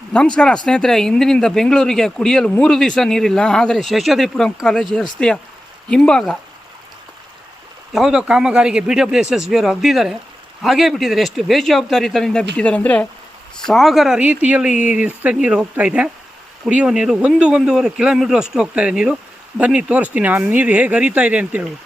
ನಮಸ್ಕಾರ ಸ್ನೇಹಿತರೆ, ಇಂದಿನಿಂದ ಬೆಂಗಳೂರಿಗೆ ಕುಡಿಯಲು 3 ದಿವಸ ನೀರಿಲ್ಲ. ಆದರೆ ಶೇಷಾದ್ರಿಪುರಂ ಕಾಲೇಜ್ ರಸ್ತೆಯ ಹಿಂಭಾಗ ಯಾವುದೋ ಕಾಮಗಾರಿಗೆ BWSSB ಅವರು ಅಗ್ದಿದ್ದಾರೆ, ಹಾಗೇ ಬಿಟ್ಟಿದ್ದಾರೆ. ಎಷ್ಟು ಬೇಜವಾಬ್ದಾರಿತನದಿಂದ ಬಿಟ್ಟಿದ್ದಾರೆ ಅಂದರೆ, ಸಾಗರ ರೀತಿಯಲ್ಲಿ ಈ ರಸ್ತೆ ನೀರು ಹೋಗ್ತಾ ಇದೆ. ಕುಡಿಯುವ ನೀರು 1-1.5 ಕಿಲೋಮೀಟ್ರ್ ಅಷ್ಟು ಹೋಗ್ತಾ ಇದೆ ನೀರು. ಬನ್ನಿ ತೋರಿಸ್ತೀನಿ ಆ ನೀರು ಹೇಗೆ ಹರಿತಾ ಇದೆ ಅಂತೇಳಿ.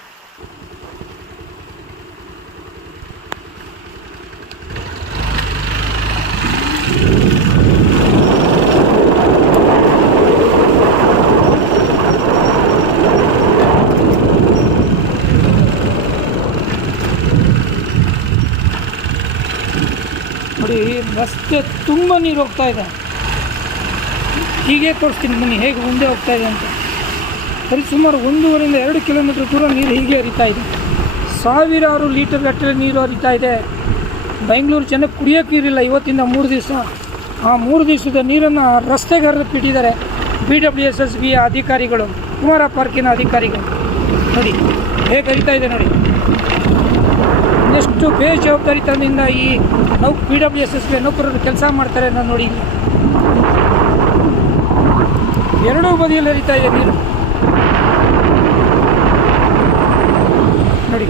ನೋಡಿ, ರಸ್ತೆ ತುಂಬ ನೀರು ಹೋಗ್ತಾ ಇದೆ. ಹೀಗೆ ತೋರಿಸ್ತೀನಿ ಬನ್ನಿ ಹೇಗೆ ಮುಂದೆ ಹೋಗ್ತಾ ಇದೆ ಅಂತ. ಸರಿ, ಸುಮಾರು 1.5-2 ಕಿಲೋಮೀಟ್ರ್ ದೂರ ನೀರು ಹೀಗೆ ಹರಿತಾ ಇದೆ. ಸಾವಿರಾರು ಲೀಟರ್ ಗಟ್ಟಲೆ ನೀರು ಹರಿತಾ ಇದೆ. ಬೆಂಗಳೂರು ಜನಕ್ಕೆ ಕುಡಿಯೋಕ್ಕೆ ನೀರಿಲ್ಲ ಇವತ್ತಿಂದ 3 ದಿವಸ. ಆ 3 ದಿವಸದ ನೀರನ್ನು ರಸ್ತೆಗೆ ಹರಿಬಿಟ್ಟಿದ್ದಾರೆ BWSSB ಅಧಿಕಾರಿಗಳು, ಕುಮಾರ ಪಾರ್ಕಿನ ಅಧಿಕಾರಿಗಳು. ನೋಡಿ ಹೇಗೆ ಹರಿತಾ ಇದೆ ನೋಡಿ. ಎಷ್ಟು ಬೇಜವಾಬ್ದಾರಿತನದಿಂದ ಈ BWSSB ನೌಕರರು ಕೆಲಸ ಮಾಡ್ತಾರೆ ನಾನು ನೋಡಿ. ಎರಡೂ ಬದಿಯಲ್ಲಿ ಹರಿತಾ ಇದೆ ನೀರು ನೋಡಿ.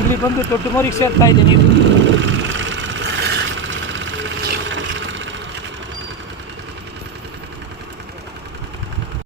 ಇಲ್ಲಿ ಬಂದು ದೊಡ್ಡ ಮೋರಿಗೆ ಸೇರ್ತಾ ಇದೆ ನೀರು.